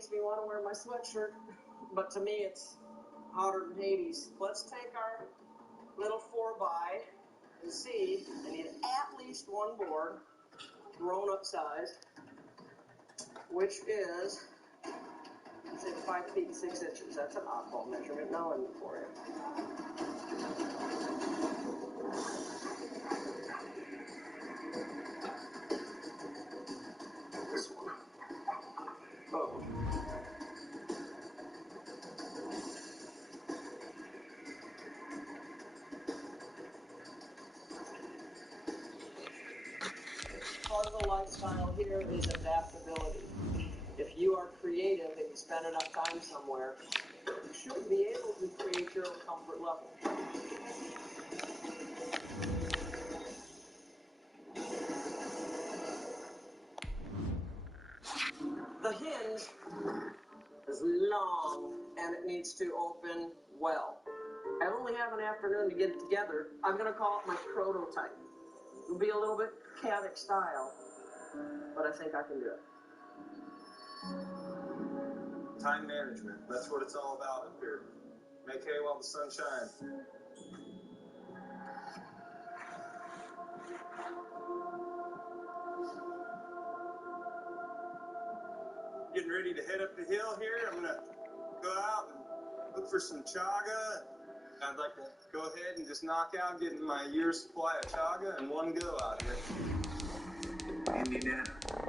makes me want to wear my sweatshirt, but to me it's hotter than Hades. Let's take our little 4x and see. I need at least one board, grown-up size, which is, say, 5 feet 6 inches. That's an oddball measurement. Now I'm for you. This one. Boom. Part of the lifestyle here is adaptability. If you are creative and you spend enough time somewhere, you should be able to create your own comfort level. The hinge is long and it needs to open well. I only have an afternoon to get it together. I'm going to call it my prototype. It'll be a little bit Caddick style, but I think I can do it. Time management, that's what it's all about up here. Make hay while the sun shines. Getting ready to head up the hill here. I'm gonna go out and look for some chaga. I'd like to go ahead and just knock out getting my year's supply of chaga in one go out here. Indiana,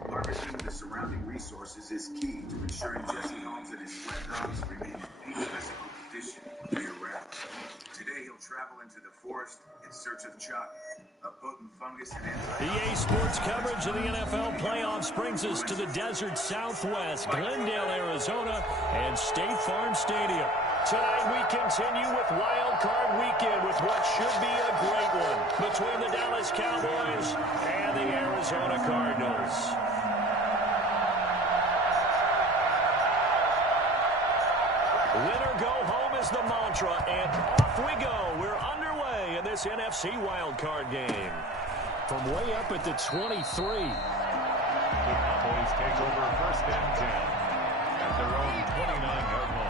harvesting the surrounding resources is key to ensuring Jesse Holmes and his sled dogs remain in peak physical condition year-round. Today he'll travel into the forest in search of chaga, a potent fungus and EA Sports coverage of the NFL playoffs brings us to the desert Southwest, Glendale, Arizona, and State Farm Stadium. Tonight we continue with Wild Card Weekend with what should be a great one between the Dallas Cowboys and the Arizona Cardinals. Winner go home is the mantra, and off we go. We're underway in this NFC Wild Card game. From way up at the 23. The Cowboys take over first and 10 at their own 29-yard line.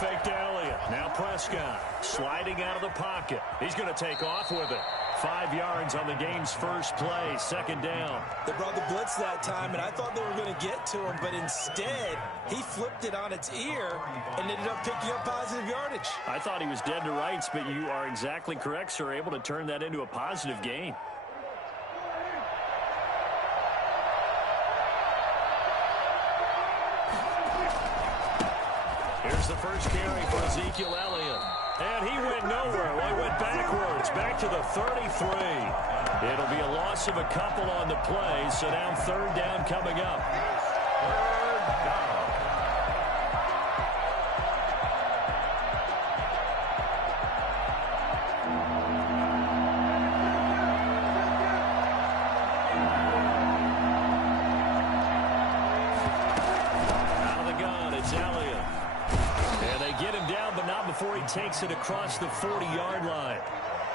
Fake to Elliott. Now Prescott sliding out of the pocket. He's going to take off with it. 5 yards on the game's first play. Second down. They brought the blitz that time, and I thought they were going to get to him, but instead he flipped it on its ear and ended up picking up positive yardage. I thought he was dead to rights, but you are exactly correct, sir. Able to turn that into a positive gain. Here's the first carry for Ezekiel Elliott. And he went nowhere. Well, he went backwards, back to the 33. It'll be a loss of a couple on the play, so now third down coming up. Third down. Out of the gun, it's Elliott. And they get him down, but not before he takes it across the 40-yard line.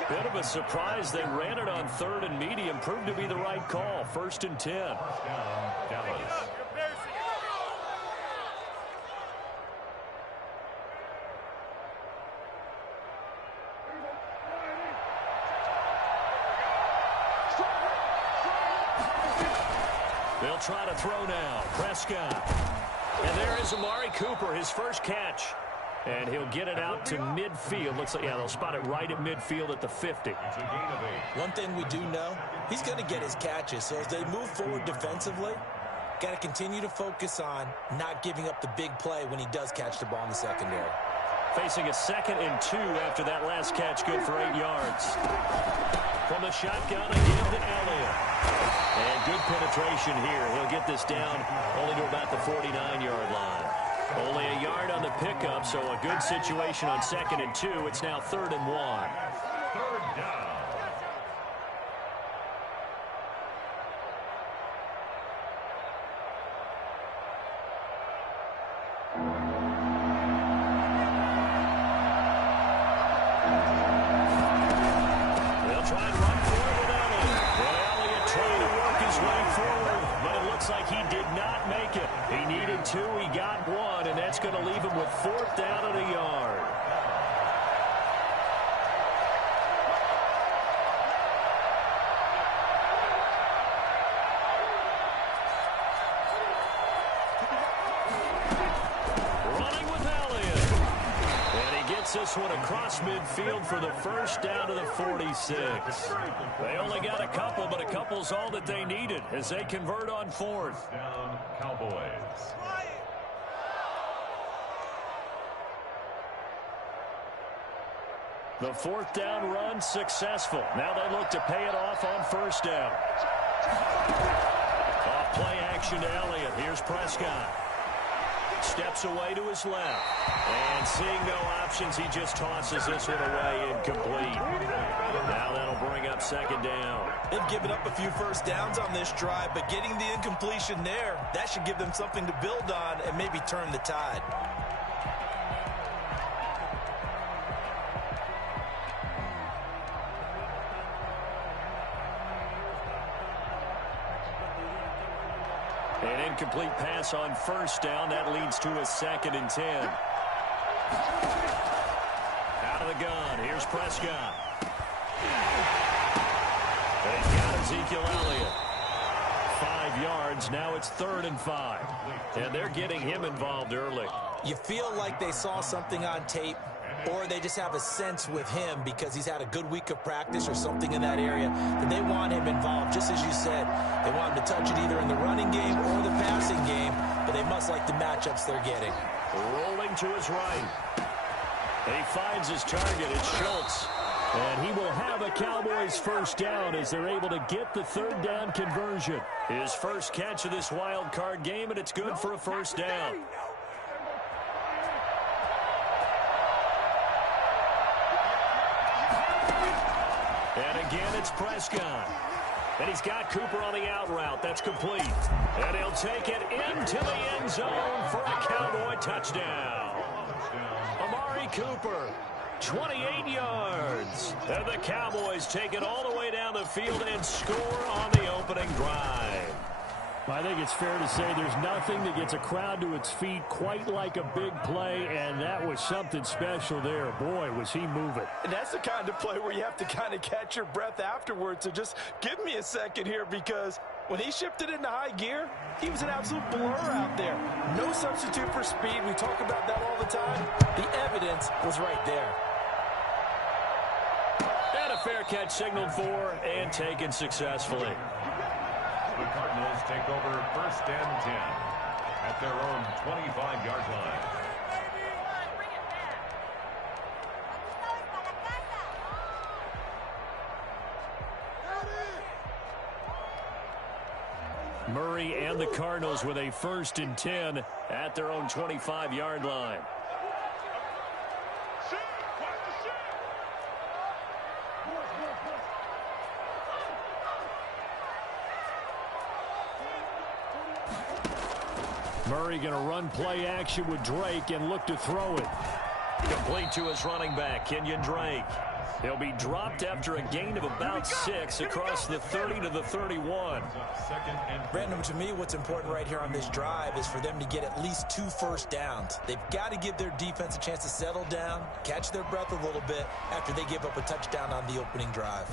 Bit of a surprise. They ran it on third and medium. Proved to be the right call. First and 10. Dallas. They'll try to throw now. Prescott. And there is Amari Cooper, his first catch. And he'll get it out to midfield. Looks like, yeah, they'll spot it right at midfield at the 50. One thing we do know, he's going to get his catches. So as they move forward defensively, got to continue to focus on not giving up the big play when he does catch the ball in the secondary. Facing a 2nd and 2 after that last catch, good for 8 yards. From the shotgun, again to Elliott. And good penetration here. He'll get this down only to about the 49-yard line. Only a yard on the pickup, so a good situation on 2nd and 2. It's now 3rd and 1. Third down. one across midfield for the first down to the 46. They only got a couple, but a couple's all that they needed as they convert on fourth. Down, Cowboys. The fourth down run successful. Now they look to pay it off on first down. Off play action to Elliott. Here's Prescott. Steps away to his left. And seeing no options, he just tosses this one away incomplete. Now that'll bring up second down. They've given up a few first downs on this drive, but getting the incompletion there, that should give them something to build on and maybe turn the tide. An incomplete pass on first down. That leads to a 2nd and 10. Out of the gun. Here's Prescott. And he's got Ezekiel Elliott. 5 yards. Now it's 3rd and 5. And they're getting him involved early. You feel like they saw something on tape, or they just have a sense with him because he's had a good week of practice or something in that area, that they want him involved. Just as you said, they want him to touch it either in the running game or the passing game, but they must like the matchups they're getting. Rolling to his right. He finds his target. It's Schultz. And he will have a Cowboys first down as they're able to get the 3rd down conversion. His first catch of this wild card game, and it's good for a first down. And again, it's Prescott. And he's got Cooper on the out route. That's complete. And he'll take it into the end zone for a Cowboy touchdown. Amari Cooper, 28 yards. And the Cowboys take it all the way down the field and score on the opening drive. I think it's fair to say there's nothing that gets a crowd to its feet quite like a big play, and that was something special there. Boy, was he moving. And that's the kind of play where you have to kind of catch your breath afterwards. So just give me a second here, because when he shifted into high gear, he was an absolute blur out there. No substitute for speed. We talk about that all the time. The evidence was right there. And a fair catch signaled for and taken successfully. The Cardinals take over 1st and 10 at their own 25-yard line. Murray and the Cardinals with a 1st and 10 at their own 25-yard line. Murray going to run play action with Drake and look to throw it. Complete to his running back, Kenyon Drake. He'll be dropped after a gain of about 6 across the 30 to the 31. Brandon, to me, what's important right here on this drive is for them to get at least 2 first downs. They've got to give their defense a chance to settle down, catch their breath a little bit after they give up a touchdown on the opening drive.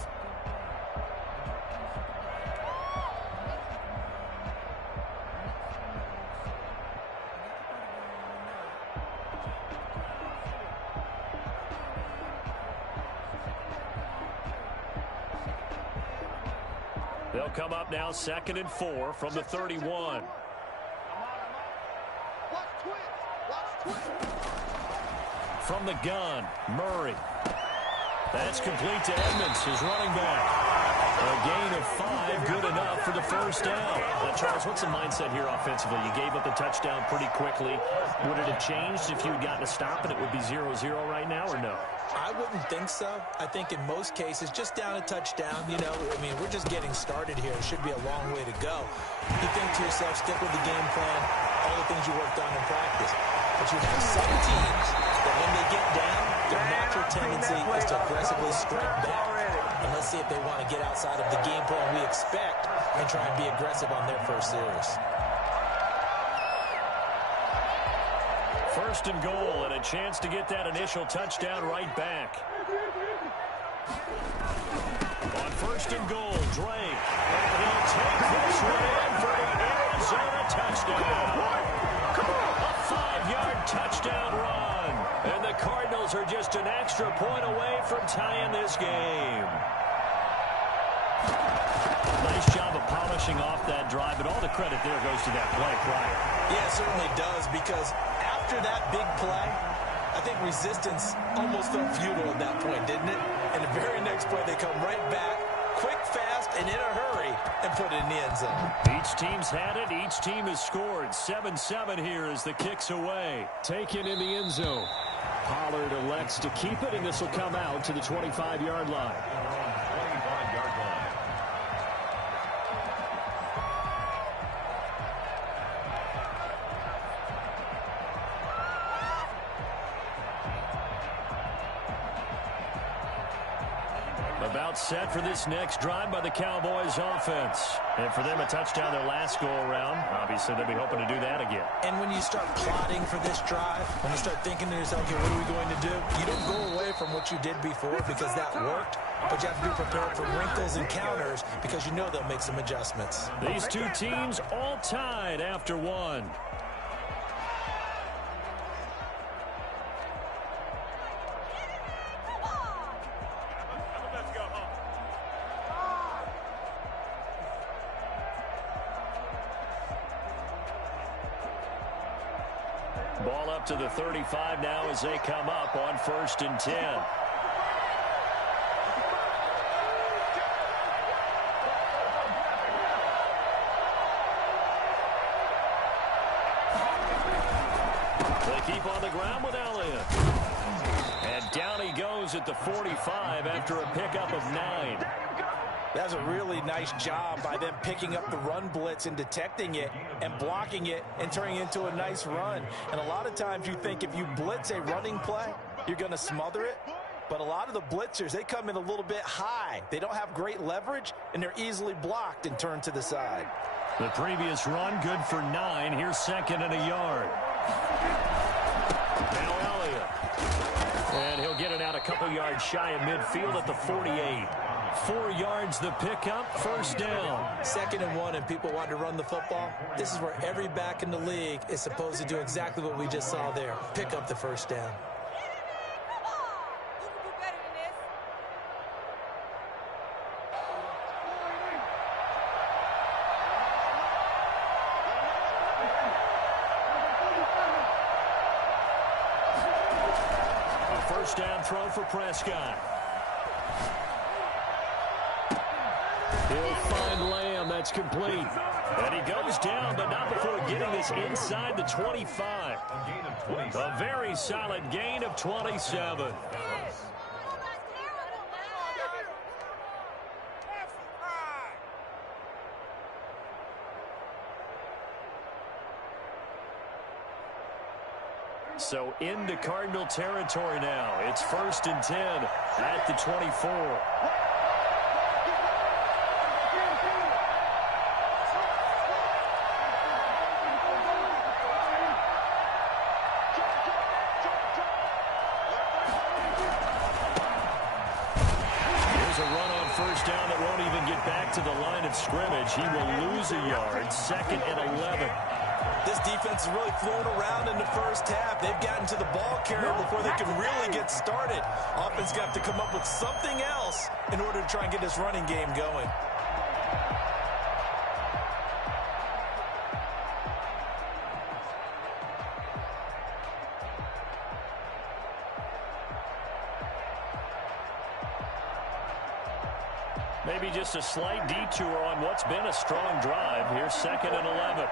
They'll come up now 2nd and 4 from the 31. From the gun, Murray. That's complete to Edmonds, his running back. A gain of 5, good enough for the first down. Now, Charles, what's the mindset here offensively? You gave up the touchdown pretty quickly. Would it have changed if you had gotten a stop and it would be 0-0 right now, or no? I wouldn't think so. I think in most cases, just down a touchdown, you know, I mean, we're just getting started here. It should be a long way to go. You think to yourself, stick with the game plan, all the things you worked on in practice. But you have some teams that when they get down, their natural tendency is to aggressively strike back. And let's see if they want to get outside of the game plan we expect and try and be aggressive on their first series. 1st and goal, and a chance to get that initial touchdown right back. On 1st and goal, Drake. And he'll take this one in for the Arizona touchdown. A 5-yard touchdown run. And the Cardinals are just an extra point away from tying this game. Nice job of polishing off that drive, but all the credit there goes to that play prior. Yeah, it certainly does, because after that big play, I think resistance almost felt futile at that point, didn't it? And the very next play, they come right back, quick, fast, and in a hurry, and put it in the end zone. Each team's had it. Each team has scored. 7-7 here as the kick's away. Taken in the end zone. Pollard elects to keep it, and this will come out to the 25-yard line. 25-yard line. About set for this next drive by the Cowboys offense. And for them, a touchdown their last go-around. Obviously, they'll be hoping to do that again. And when you start plotting for this drive, when you start thinking to yourself, okay, what are we going to do? You don't go away from what you did before because that worked, but you have to be prepared for wrinkles and counters because you know they'll make some adjustments. These two teams all tied after one. Ball up to the 35 now as they come up on 1st and 10. They keep on the ground with Elliott. And down he goes at the 45 after a pickup of 9. That's a really nice job by them picking up the run blitz and detecting it and blocking it and turning it into a nice run. And a lot of times you think if you blitz a running play, you're going to smother it. But a lot of the blitzers, they come in a little bit high. They don't have great leverage, and they're easily blocked and turned to the side. The previous run good for 9. Here's 2nd and a yard. Now Elliott. And he'll get it out a couple yards shy of midfield at the 48. 4 yards the pickup, 1st down. 2nd and 1, and people want to run the football. This is where every back in the league is supposed to do exactly what we just saw there. Pick up the 1st down. A 1st down throw for Prescott. He'll find Lamb. That's complete. And he goes down, but not before getting this inside the 25. A very solid gain of 27. So into Cardinal territory now. It's 1st and 10 at the 24. To the line of scrimmage. He will lose a yard. 2nd and 11. This defense is really flown around in the first half. They've gotten to the ball carrier before they can really get started. Offense got to come up with something else in order to try and get this running game going. Maybe just a slight detour on what's been a strong drive. Here's 2nd and 11.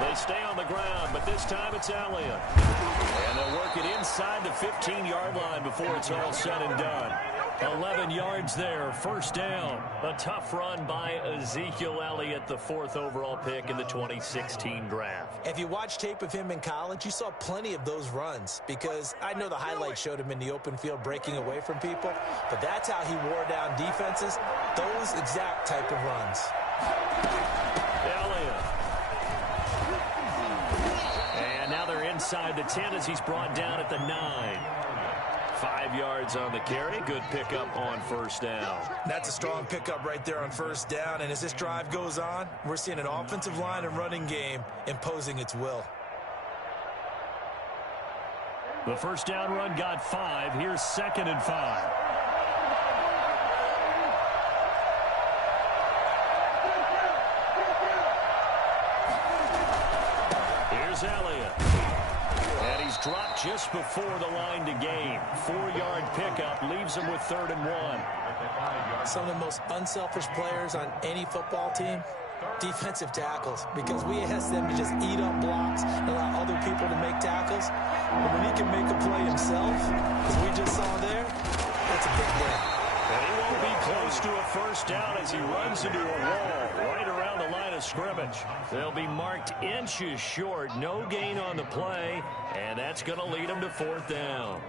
They stay on the ground, but this time it's Elliott. And they'll work it inside the 15-yard line before it's all said and done. 11 yards there, 1st down. A tough run by Ezekiel Elliott, the 4th overall pick in the 2016 draft. If you watch tape of him in college, you saw plenty of those runs because I know the highlights showed him in the open field breaking away from people, but that's how he wore down defenses, those exact type of runs. Elliott. And now they're inside the 10 as he's brought down at the 9. 5 yards on the carry. Good pickup on first down. That's a strong pickup right there on first down. And as this drive goes on, we're seeing an offensive line and running game imposing its will. The first down run got 5. Here's 2nd and 5. Here's Elliott. And he's dropped just before the line to gain. 4-yard pickup leaves him with 3rd and 1. Some of the most unselfish players on any football team, defensive tackles, because we ask them to just eat up blocks and allow other people to make tackles. But when he can make a play himself, as we just saw there, that's a big win. And he won't be close to a first down as he runs into a wall right around the line of scrimmage. They'll be marked inches short. No gain on the play, and that's going to lead him to 4th down.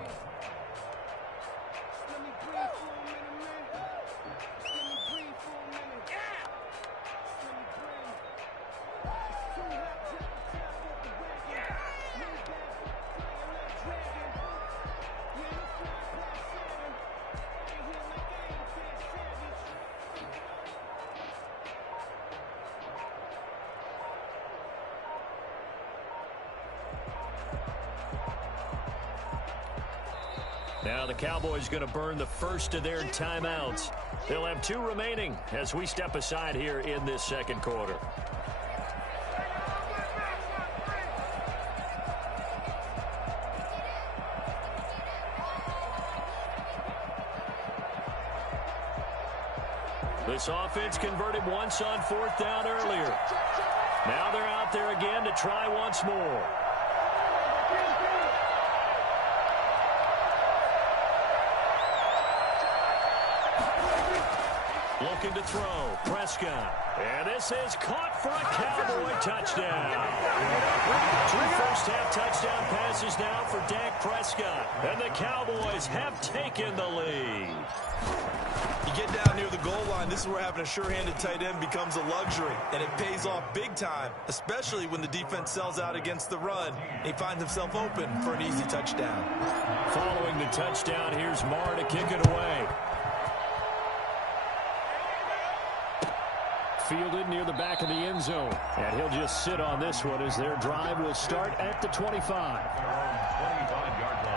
Now the Cowboys going to burn the first of their timeouts. They'll have 2 remaining as we step aside here in this second quarter. This offense converted once on 4th down earlier. Now they're out there again to try once more. Looking to throw. Prescott. And this is caught for a Cowboy touchdown. 2 first-half touchdown passes now for Dak Prescott. And the Cowboys have taken the lead. You get down near the goal line, this is where having a sure-handed tight end becomes a luxury. And it pays off big time, especially when the defense sells out against the run. And he finds himself open for an easy touchdown. Following the touchdown, here's Marr to kick it away. Fielded near the back of the end zone. And he'll just sit on this one as their drive will start at the 25. 25-yard line.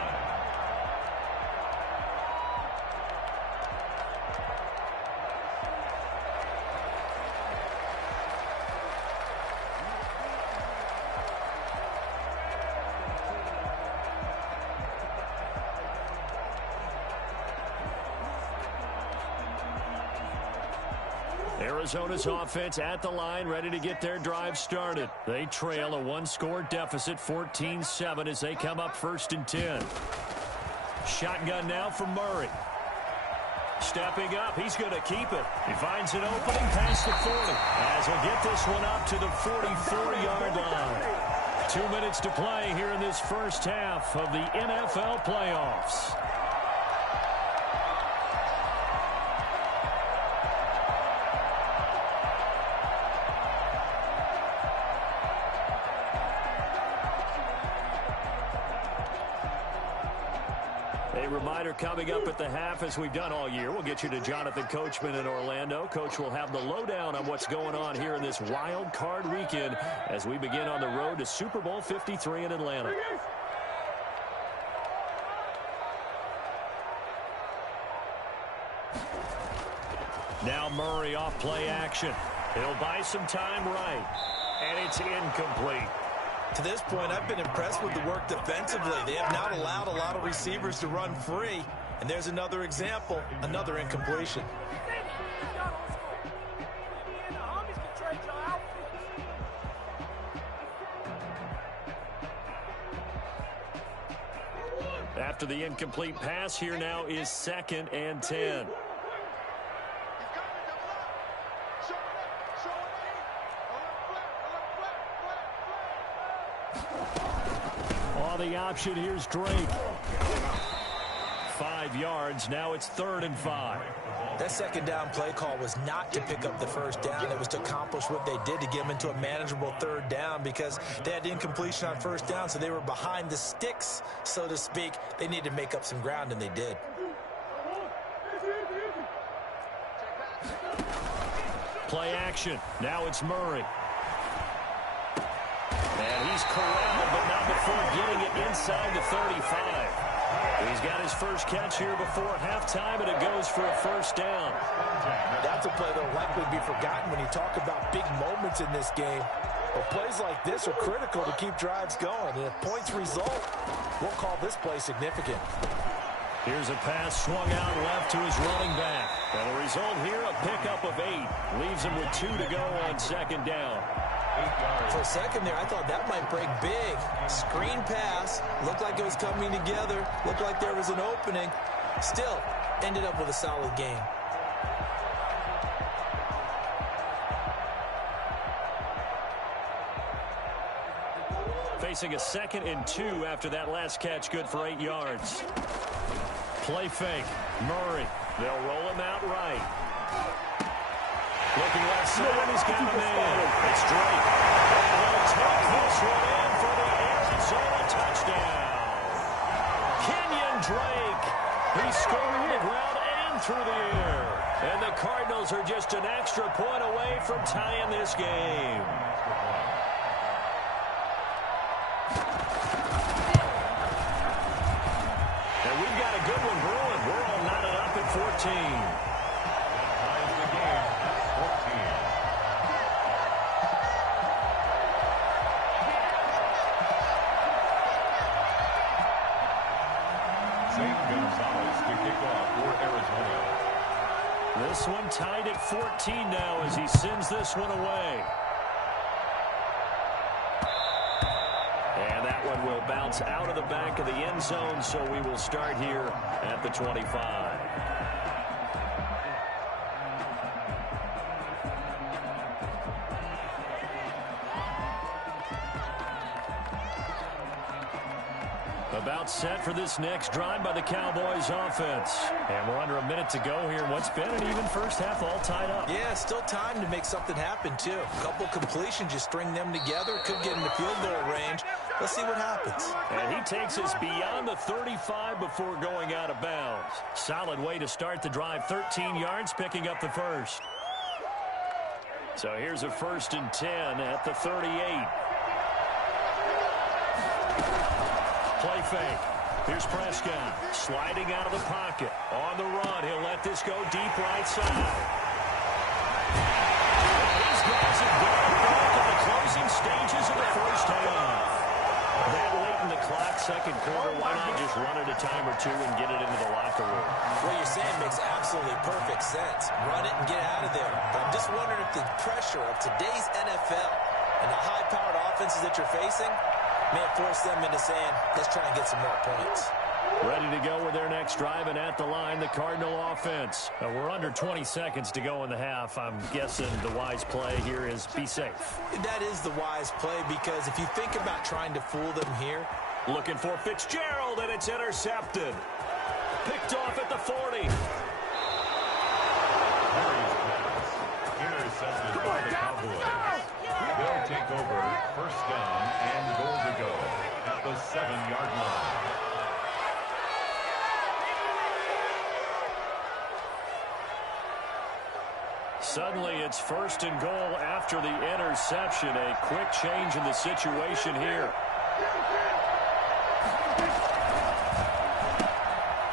Arizona's offense at the line, ready to get their drive started. They trail a 1-score deficit, 14-7, as they come up 1st and 10. Shotgun now for Murray. Stepping up, he's going to keep it. He finds an opening past the 40, as he'll get this one up to the 44-yard line. 2 minutes to play here in this first half of the NFL playoffs. A reminder coming up at the half, as we've done all year. We'll get you to Jonathan Coachman in Orlando. Coach will have the lowdown on what's going on here in this wild card weekend as we begin on the road to Super Bowl 53 in Atlanta. Now Murray off play action. He'll buy some time right. And it's incomplete. To this point, I've been impressed with the work defensively. They have not allowed a lot of receivers to run free. And there's another example, another incompletion. After the incomplete pass, here now is 2nd and 10. The option, here's Drake. 5 yards, now it's 3rd and 5. That second down play call was not to pick up the first down. It was to accomplish what they did to get them into a manageable third down because they had incompletion on first down, so they were behind the sticks, so to speak. They needed to make up some ground, and they did. Play action. Now it's Murray. And he's corralled, but not before getting it inside the 35. He's got his first catch here before halftime, and it goes for a first down. That's a play that will likely be forgotten when you talk about big moments in this game. But plays like this are critical to keep drives going. And if points result, we'll call this play significant. Here's a pass swung out left to his running back. And the result here, a pickup of 8. Leaves him with 2 to go on second down. For a second there, I thought that might break big. Screen pass. Looked like it was coming together. Looked like there was an opening. Still, ended up with a solid game. Facing a 2nd and 2 after that last catch, good for 8 yards. Play fake. Murray. They'll roll him out right. Looking left side, he's got a man. It's Drake. And he'll take this one in for the Arizona touchdown. Kenyon Drake. He scored on the ground and through the air. And the Cardinals are just an extra point away from tying this game. And we've got a good one brewing. We're all knotted up at 14. Ties the game at 14. Zane Gonzalez to kick off for Arizona. This one tied at 14 now as he sends this one away. And that one will bounce out of the back of the end zone, so we will start here at the 25. About set for this next drive by the Cowboys offense. And we're under a minute to go here. What's been an even first half, all tied up. Yeah, still time to make something happen, too. A couple completions, you string them together. Could get into field goal range. Let's see what happens. And he takes us beyond the 35 before going out of bounds. Solid way to start the drive. 13 yards, picking up the first. So here's a 1st and 10 at the 38. Play fake. Here's Prescott sliding out of the pocket. On the run, he'll let this go deep right side. These guys have gone back in the closing stages of the first half. That late in the clock, second quarter, why not just run it a time or two and get it into the locker room? What you're saying makes absolutely perfect sense. Run it and get out of there. But I'm just wondering if the pressure of today's NFL and the high-powered offenses that you're facing may force them into saying, let's try and get some more points. Ready to go with their next drive, and at the line, the Cardinal offense. We're under 20 seconds to go in the half. I'm guessing the wise play here is be safe. That is the wise play, because if you think about trying to fool them here. Looking for Fitzgerald, and it's intercepted. Picked off at the 40. Intercepted by the Cowboys. They'll take over 1st down and goal to go at the 7-yard line. Suddenly it's 1st and goal after the interception. A quick change in the situation here.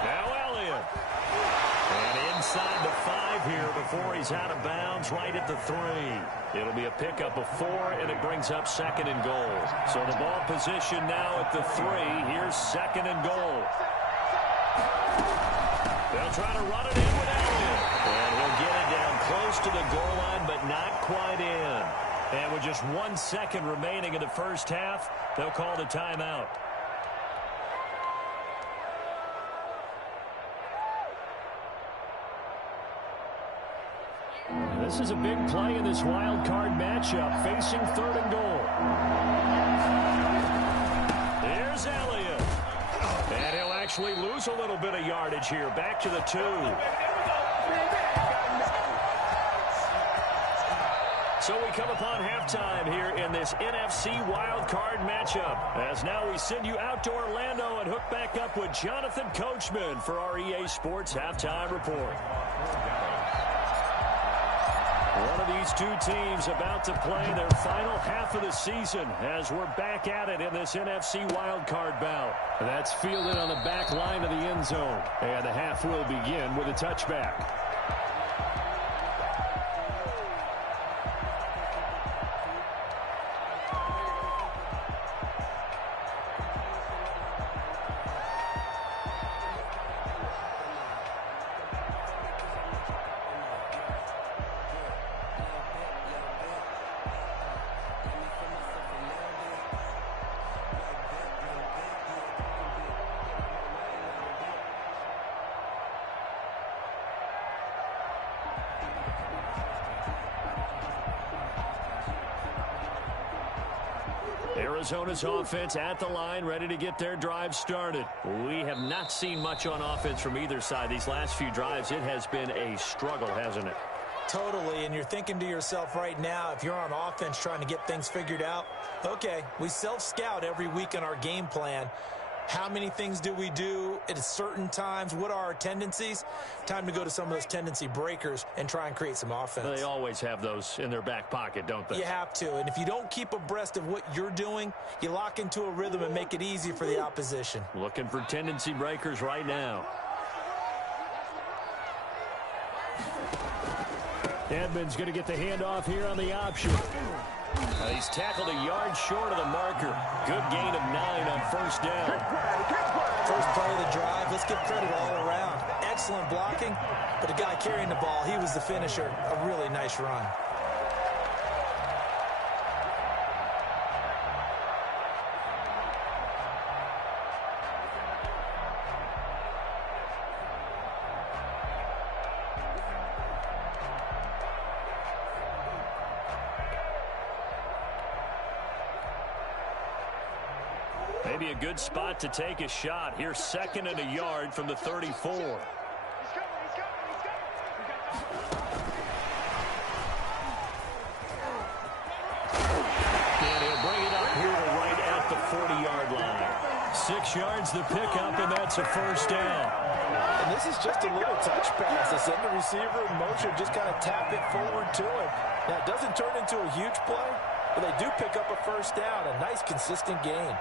Now Elliott. And inside the 5 here before he's out of bounds, right at the 3. It'll be a pickup of 4, and it brings up 2nd and goal. So the ball position now at the 3. Here's 2nd and goal. They'll try to run it in with Elliott. And he'll get it down close to the goal line, but not quite in. And with just 1 second remaining in the first half, they'll call the timeout. This is a big play in this wild card matchup, facing 3rd and goal. Here's Elliott. And he'll actually lose a little bit of yardage here, back to the 2. So we come upon halftime here in this NFC wildcard matchup. As now we send you out to Orlando and hook back up with Jonathan Coachman for our EA Sports Halftime Report. One of these two teams about to play their final half of the season as we're back at it in this NFC wildcard bout. That's fielded on the back line of the end zone. And the half will begin with a touchback. Arizona's offense at the line, ready to get their drive started. We have not seen much on offense from either side these last few drives. It has been a struggle, hasn't it? Totally, and you're thinking to yourself right now, if you're on offense trying to get things figured out, okay, we self-scout every week in our game plan. How many things do we do at certain times? What are our tendencies? Time to go to some of those tendency breakers and try and create some offense. They always have those in their back pocket, don't they? You have to, and if you don't keep abreast of what you're doing, you lock into a rhythm and make it easy for the opposition. Looking for tendency breakers right now. Edmonds going to get the handoff here on the option. He's tackled a yard short of the marker. Good gain of 9 on first down. First play of the drive, let's give credit all around. Excellent blocking, but the guy carrying the ball, he was the finisher. A really nice run. Maybe a good spot to take a shot. Here's 2nd and a yard from the 34. And he'll bring it up here to right at the 40-yard line. 6 yards the pickup, and that's a first down. And this is just a little touch pass. They send the receiver in motion, just kind of tap it forward to him. Now, it doesn't turn into a huge play, but they do pick up a first down. A nice, consistent gain.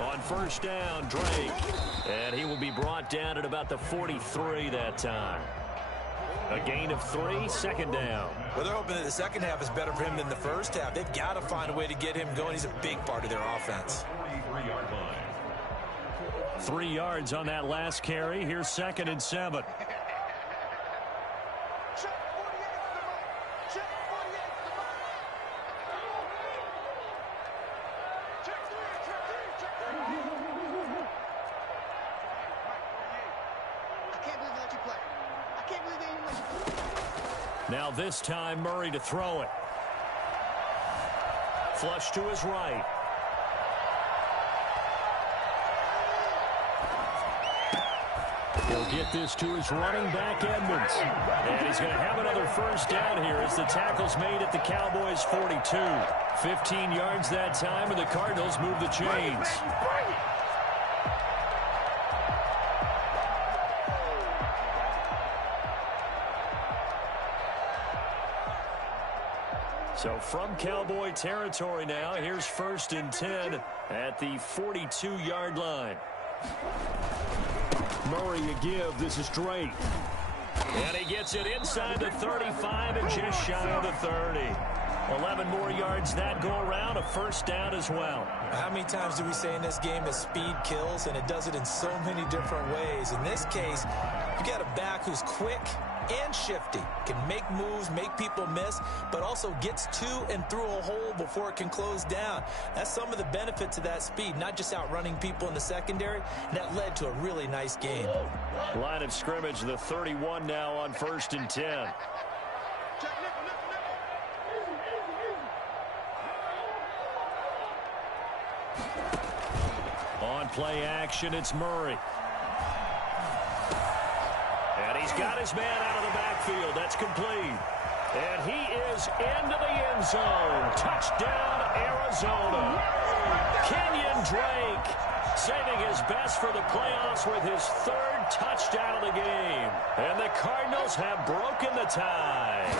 On first down, Drake. And he will be brought down at about the 43 that time. A gain of 3, 2nd down. Well, they're hoping that the second half is better for him than the first half. They've got to find a way to get him going. He's a big part of their offense. 43-yard line. 3 yards on that last carry. Here's 2nd and 7. Now this time, Murray to throw it. Flush to his right. He'll get this to his running back, Edmonds. And he's going to have another first down here as the tackle's made at the Cowboys' 42. 15 yards that time, and the Cardinals move the chains. So from Cowboy territory now, here's 1st and 10 at the 42-yard line. Murray a give. This is Drake. And he gets it inside the 35 and just shy of the 30. 11 more yards that go around, a first down as well. How many times do we say in this game that speed kills, and it does it in so many different ways? In this case, you got a back who's quick and shifty, can make moves, make people miss, but also gets to and through a hole before it can close down. That's some of the benefits of that speed, not just outrunning people in the secondary, and that led to a really nice game. Line of scrimmage, the 31 now on 1st and 10. On play action, it's Murray. And he's got his man out of the backfield. That's complete. And he is into the end zone. Touchdown, Arizona. Kenyon Drake saving his best for the playoffs with his third touchdown of the game. And the Cardinals have broken the tie.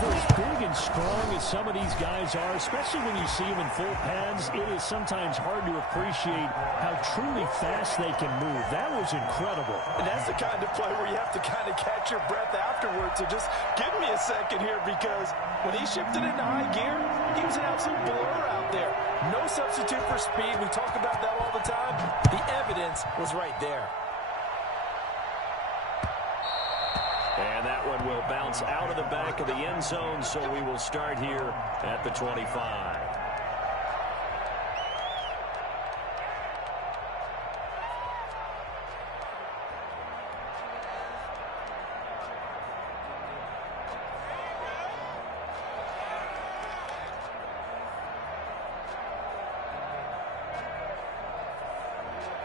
For as big and strong as some of these guys are, especially when you see them in full pads, it is sometimes hard to appreciate how truly fast they can move. That was incredible. And that's the kind of play where you have to kind of catch your breath afterwards. So just give me a second here, because when he shifted into high gear, he was an absolute blur out there. No substitute for speed. We talk about that all the time. The evidence was right there. And that one will bounce out of the back of the end zone, so we will start here at the 25.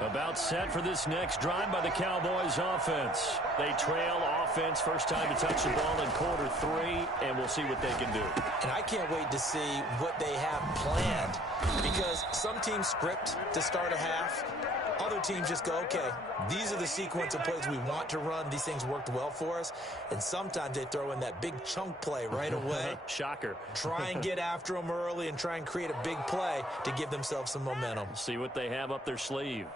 About set for this next drive by the Cowboys offense. They trail offense, first time to touch the ball in quarter 3, and we'll see what they can do. And I can't wait to see what they have planned, because some teams script to start a half. Other teams just go, okay, these are the sequence of plays we want to run. These things worked well for us. And sometimes they throw in that big chunk play right away. Shocker. Try and get after them early and try and create a big play to give themselves some momentum. See what they have up their sleeve.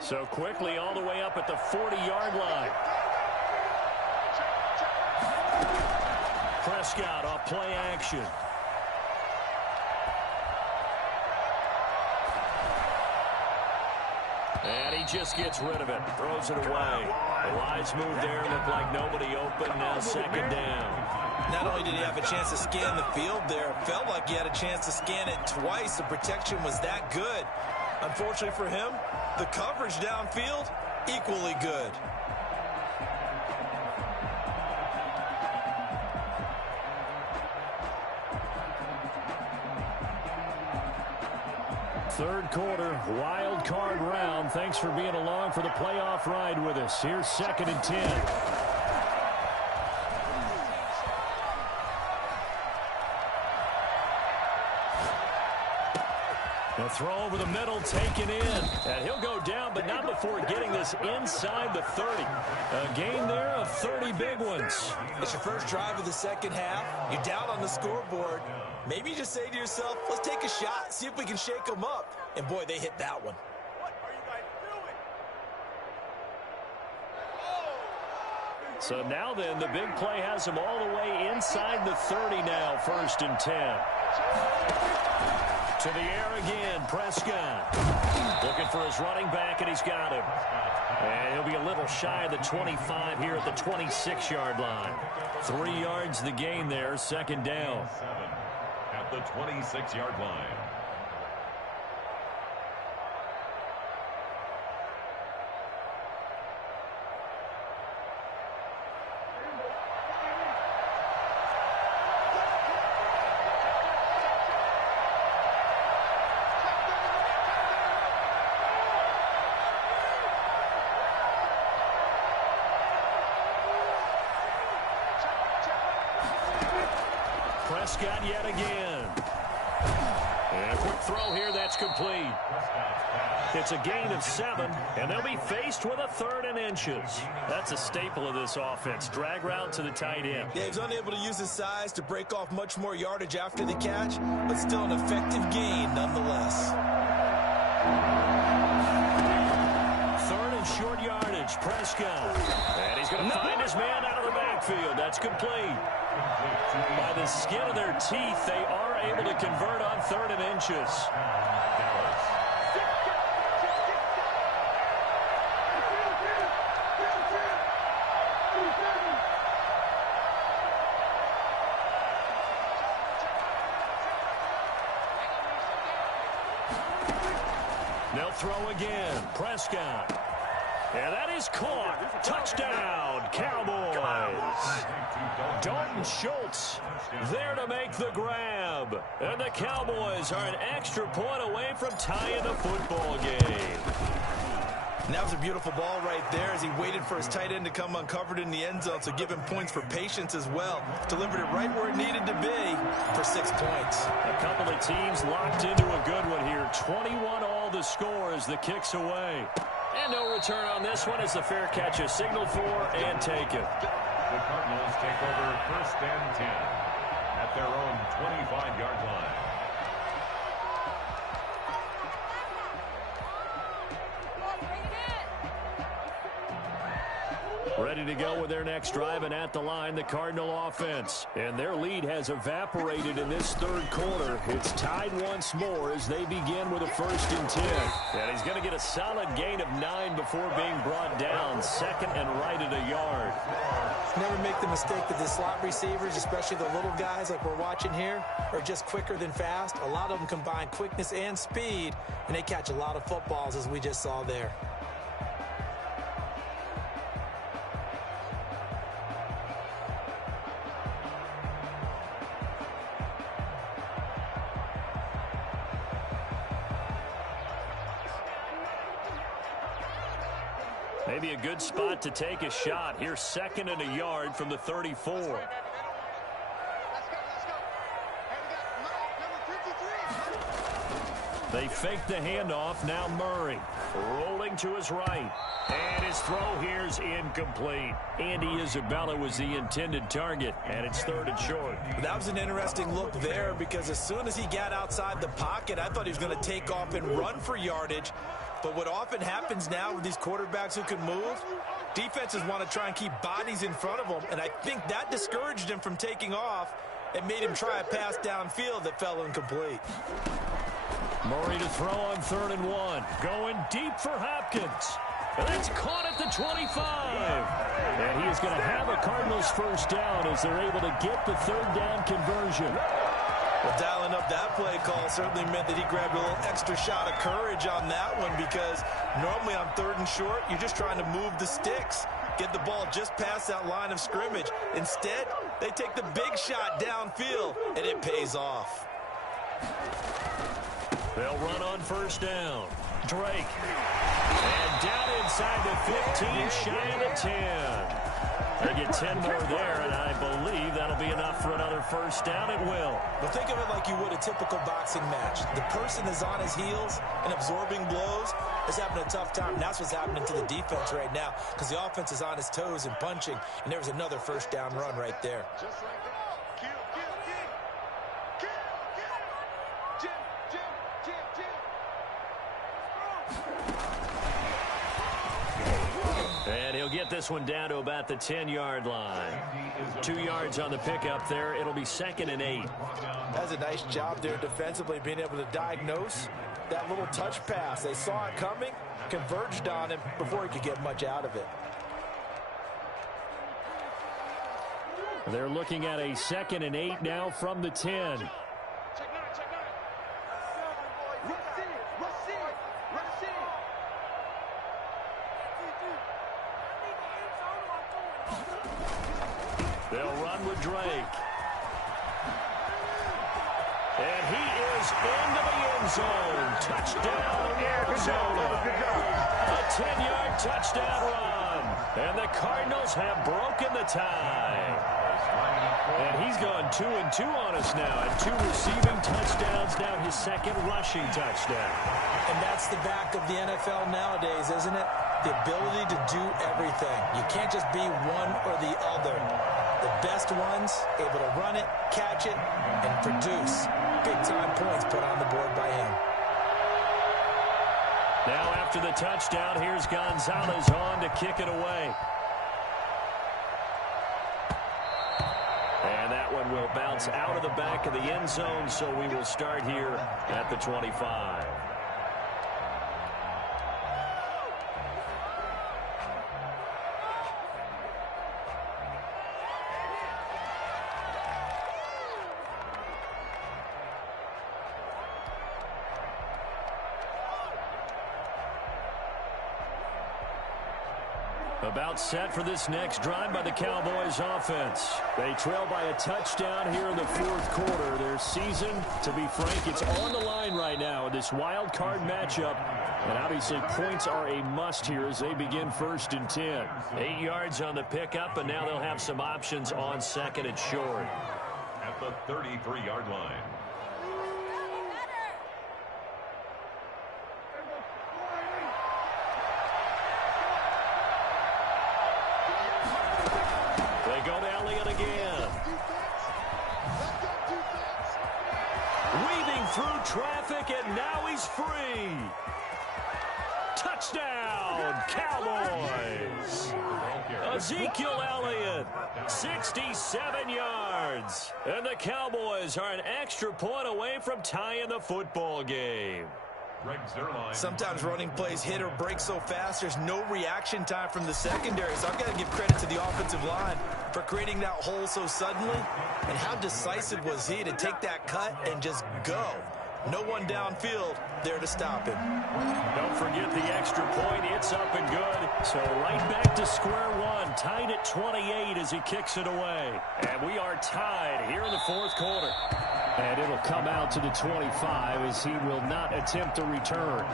So quickly all the way up at the 40-yard line. Prescott off play action. And he just gets rid of it. Throws it away. The wise move there. Looked like nobody open. Now second down. Not only did he have a chance to scan the field there, it felt like he had a chance to scan it twice. The protection was that good. Unfortunately for him, the coverage downfield, equally good. Third quarter, wild card round. Thanks for being along for the playoff ride with us. Here's 2nd and 10. The throw over the middle, taken in. And he'll go down, but not before getting this inside the 30. A gain there of 30 big ones. It's your first drive of the second half. You're down on the scoreboard. Maybe you just say to yourself, let's take a shot, see if we can shake them up. And boy, they hit that one. What are you guys doing? So now then, the big play has him all the way inside the 30 now, 1st and 10. To the air again, Prescott. Looking for his running back, and he's got him. And he'll be a little shy of the 25 here at the 26-yard line. 3 yards the gain there, 2nd down. At the 26-yard line. Prescott yet again. And a quick throw here, that's complete. It's a gain of 7, and they'll be faced with a 3rd and inches. That's a staple of this offense. Drag route to the tight end. Yeah, he's unable to use his size to break off much more yardage after the catch, but still an effective gain nonetheless. 3rd and short yardage, Prescott. And he's going to find his man out of the backfield. That's complete. By the skin of their teeth, they are able to convert on 3rd and inches. They'll throw again. Prescott. And that is caught. Touchdown, Cowboys. Dalton Schultz there to make the grab. And the Cowboys are an extra point away from tying the football game. And that was a beautiful ball right there as he waited for his tight end to come uncovered in the end zone, so give him points for patience as well. Delivered it right where it needed to be for 6 points. A couple of teams locked into a good one here. 21 all the score as the kick's away. And no return on this one as the fair catch is signaled for and taken. The Cardinals take over 1st and 10 at their own 25-yard line. Ready to go with their next drive, and at the line, the Cardinal offense. And their lead has evaporated in this third quarter. It's tied once more as they begin with a 1st and 10. And he's going to get a solid gain of 9 before being brought down. 2nd and right at a yard. Never make the mistake that the slot receivers, especially the little guys like we're watching here, are just quicker than fast. A lot of them combine quickness and speed, and they catch a lot of footballs as we just saw there. Maybe a good spot to take a shot. Here's 2nd and a yard from the 34. They fake the handoff. Now Murray rolling to his right. And his throw here's incomplete. Andy Isabella was the intended target, and it's 3rd and short. That was an interesting look there because as soon as he got outside the pocket, I thought he was going to take off and run for yardage. But what often happens now with these quarterbacks who can move, defenses want to try and keep bodies in front of them, and I think that discouraged him from taking off and made him try a pass downfield that fell incomplete. Murray to throw on 3rd and 1. Going deep for Hopkins. And it's caught at the 25. And he is going to have a Cardinals 1st down as they're able to get the 3rd down conversion. Well, dialing up that play call certainly meant that he grabbed a little extra shot of courage on that one because normally on 3rd and short, you're just trying to move the sticks, get the ball just past that line of scrimmage. Instead, they take the big shot downfield, and it pays off. They'll run on 1st down. Drake. And down inside the 15, shy of the 10. They get 10 more there, and I believe that'll be enough for another 1st down. It will. But think of it like you would a typical boxing match. The person is on his heels and absorbing blows is having a tough time. And that's what's happening to the defense right now because the offense is on his toes and punching, and there was another 1st down run right there. Just like that. And he'll get this one down to about the 10-yard line. 2 yards on the pickup there. It'll be 2nd and 8. That's a nice job there defensively, being able to diagnose that little touch pass. They saw it coming, converged on him before he could get much out of it. They're looking at a 2nd and 8 now from the 10. They'll run with Drake. And he is into the end zone. Touchdown, Arizona. A 10-yard touchdown run. And the Cardinals have broken the tie. And he's gone 2-2 on us now. And 2 receiving touchdowns, now his 2nd rushing touchdown. And that's the back of the NFL nowadays, isn't it? The ability to do everything. You can't just be one or the other. The best ones able to run it, catch it, and produce big-time points put on the board by him. Now after the touchdown, here's Gonzalez on to kick it away. And that one will bounce out of the back of the end zone, so we will start here at the 25. About set for this next drive by the Cowboys offense. They trail by a touchdown here in the fourth quarter. Their season, to be frank, it's on the line right now in this wild card matchup. And obviously points are a must here as they begin 1st and 10. 8 yards on the pickup, and now they'll have some options on 2nd and short. At the 33-yard line. They go to Elliott again. Weaving through traffic, and now he's free. Touchdown, Cowboys. Ezekiel Elliott, 67 yards. And the Cowboys are an extra point away from tying the football game. Sometimes running plays hit or break so fast, there's no reaction time from the secondary. So I've got to give credit to the offensive line for creating that hole so suddenly. And how decisive was he to take that cut and just go? No one downfield there to stop him. Don't forget the extra point. It's up and good. So right back to square one. Tied at 28 as he kicks it away. And we are tied here in the fourth quarter. And it'll come out to the 25 as he will not attempt to return.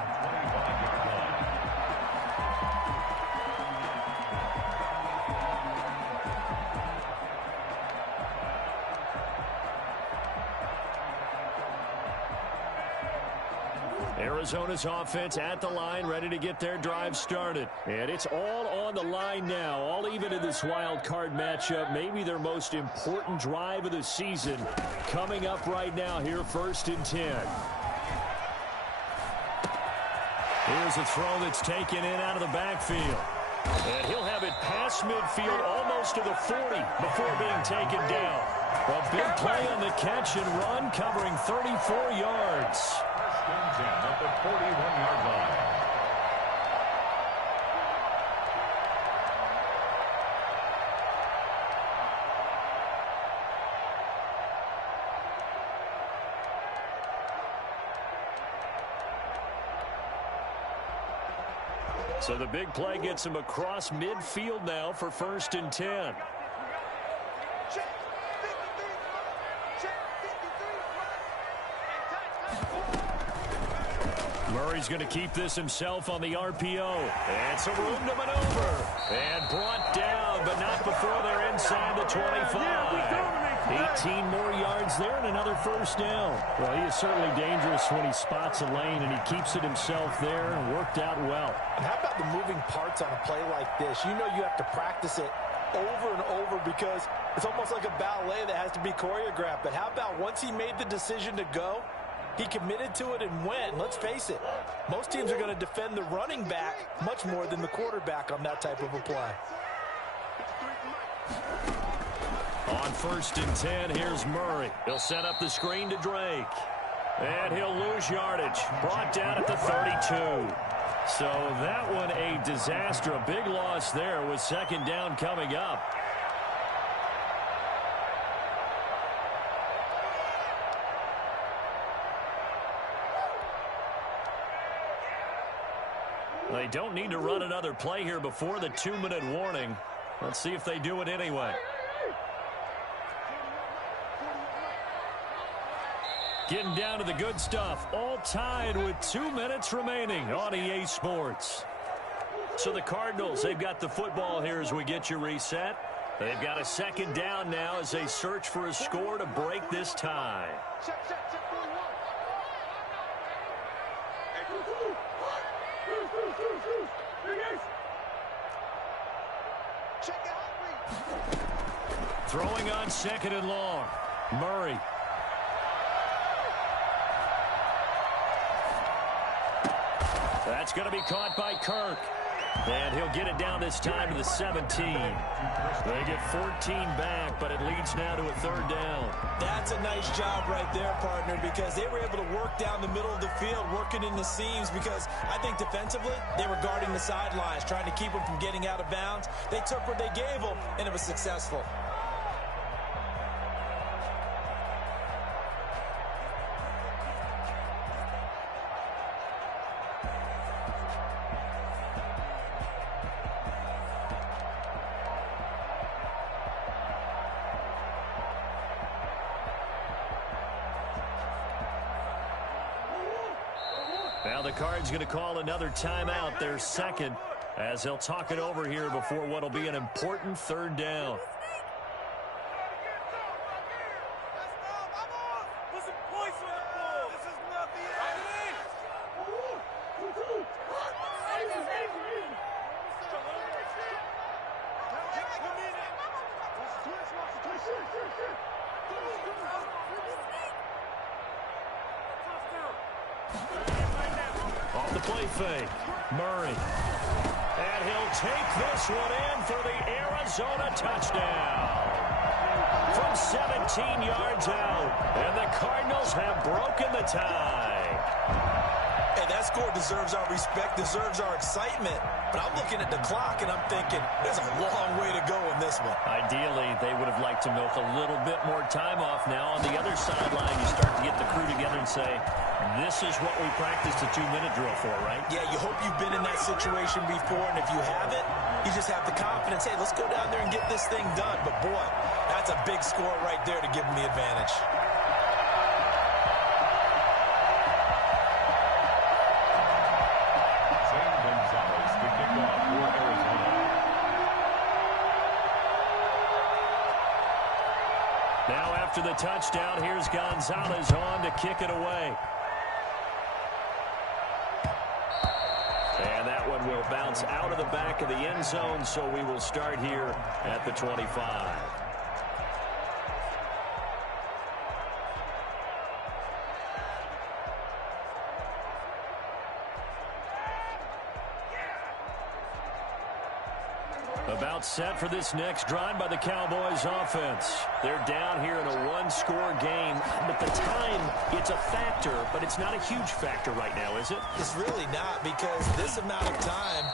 Arizona's offense at the line, ready to get their drive started. And it's all on the line now, all even in this wild card matchup. Maybe their most important drive of the season coming up right now here, 1st and 10. Here's a throw that's taken in out of the backfield. And he'll have it past midfield almost to the 40 before being taken down. A big play on the catch and run, covering 34 yards. At the 41-yard line. So the big play gets him across midfield now for 1st and 10. Murray's going to keep this himself on the RPO. And some room to maneuver. And brought down, but not before they're inside the 25. 18 more yards there and another 1st down. Well, he is certainly dangerous when he spots a lane, and he keeps it himself there and worked out well. And how about the moving parts on a play like this? You know you have to practice it over and over because it's almost like a ballet that has to be choreographed. But how about once he made the decision to go, he committed to it and went. Let's face it, most teams are going to defend the running back much more than the quarterback on that type of a play. On 1st and 10, here's Murray. He'll set up the screen to Drake. And he'll lose yardage. Brought down at the 32. So that one a disaster. A big loss there with 2nd down coming up. They don't need to run another play here before the 2-minute warning. Let's see if they do it anyway. Getting down to the good stuff. All tied with 2 minutes remaining on EA Sports. So the Cardinals, they've got the football here as we get you reset. They've got a 2nd down now as they search for a score to break this tie. Throwing on 2nd and long. Murray. That's going to be caught by Kirk. And he'll get it down this time to the 17. They get 14 back, but it leads now to a 3rd down. That's a nice job right there, partner, because they were able to work down the middle of the field, working in the seams, because I think defensively they were guarding the sidelines, trying to keep them from getting out of bounds. They took what they gave them, and it was successful. Now the Cards going to call another timeout, their second, as they'll talk it over here before what will be an important third down. Off the play fake, Murray. And he'll take this one in for the Arizona touchdown. From 17 yards out, and the Cardinals have broken the tie. Hey, that score deserves our respect, deserves our excitement. But I'm looking at the clock, and I'm thinking, there's a long way to go in this one. Ideally, they would have liked to milk a little bit more time off. Now on the other sideline, you start to get the crew together and say, this is what we practiced a 2-minute drill for, right? Yeah, you hope you've been in that situation before, and if you haven't, you just have the confidence, hey, let's go down there and get this thing done. But, boy, that's a big score right there to give them the advantage. Now after the touchdown, here's Gonzalez on to kick it away. And that one will bounce out of the back of the end zone, so we will start here at the 25. About set for this next drive by the Cowboys offense. They're down here in a one-score game, but the time, it's a factor, but it's not a huge factor right now, is it? It's really not, because this amount of time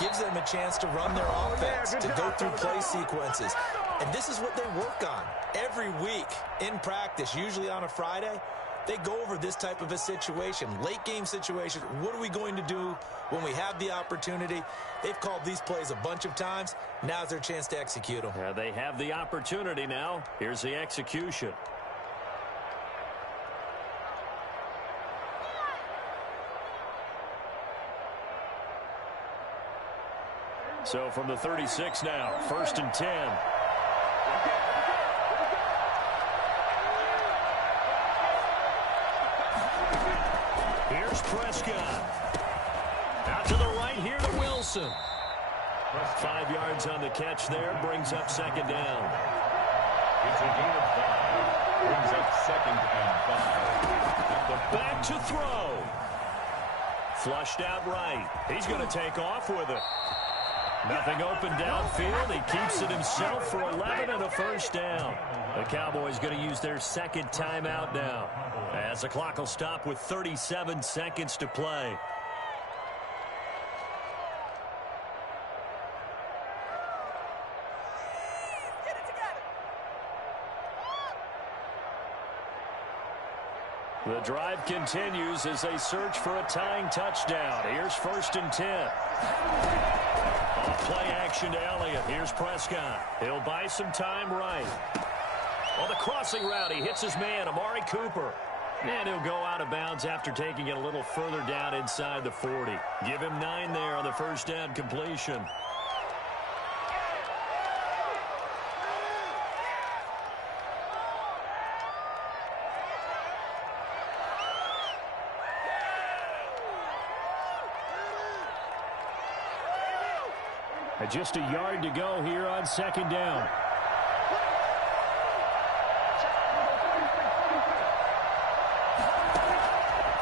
gives them a chance to run their offense, to go through play sequences. And this is what they work on every week in practice, usually on a Friday. They go over this type of a situation, late game situation. What are we going to do when we have the opportunity? They've called these plays a bunch of times. Now's their chance to execute them. Yeah, they have the opportunity now. Here's the execution. So from the 36 now, 1st and 10. Here's Prescott. Out to the right here to Wilson. 5 yards on the catch there, brings up second down. It's a gain of 5. Brings up 2nd and 5. Back to throw. Flushed out right. He's going to take off with it. Nothing open downfield. He keeps it himself for 11 and a first down. The Cowboys going to use their second timeout now, as the clock will stop with 37 seconds to play. The drive continues as they search for a tying touchdown. Here's 1st and 10. Off play action to Elliott. Here's Prescott. He'll buy some time right. On the crossing route, he hits his man, Amari Cooper. And he'll go out of bounds after taking it a little further down inside the 40. Give him 9 there on the first down completion. Just a yard to go here on second down.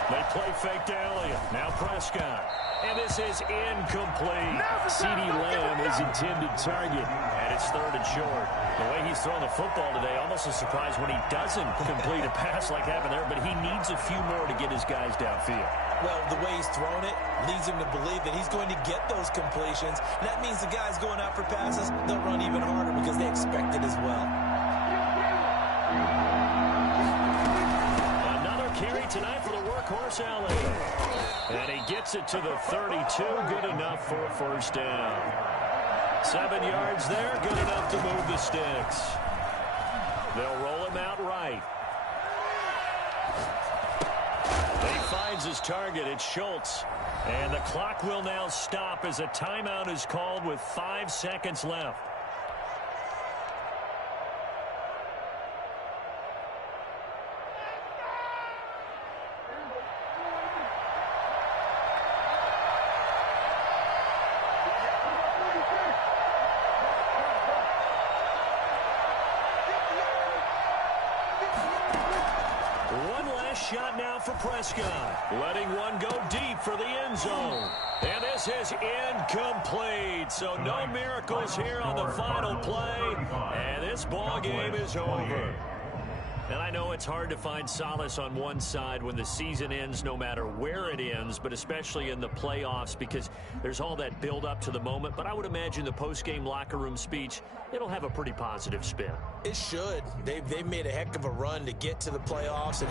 They play fake to Elliott. Now Prescott. And this is incomplete. CeeDee Lamb is intended target. And it's 3rd and short. The way he's throwing the football today, almost a surprise when he doesn't complete a pass like happened there. But he needs a few more to get his guys downfield. Well, the way he's thrown it leads him to believe that he's going to get those completions. And that means the guys going out for passes, they'll run even harder because they expect it as well. Another carry tonight for the workhorse Elliott. And he gets it to the 32. Good enough for a first down. 7 yards there. Good enough to move the sticks. They'll roll him out right. They finds his target. It's Schultz. And the clock will now stop as a timeout is called with 5 seconds left. Shot now for Prescott, letting one go deep for the end zone. And this is incomplete, so no miracles here on the final play, and this ball game is over. And I know it's hard to find solace on one side when the season ends, no matter where it ends, but especially in the playoffs, because there's all that build up to the moment. But I would imagine the post-game locker room speech, it'll have a pretty positive spin. It should. They've made a heck of a run to get to the playoffs and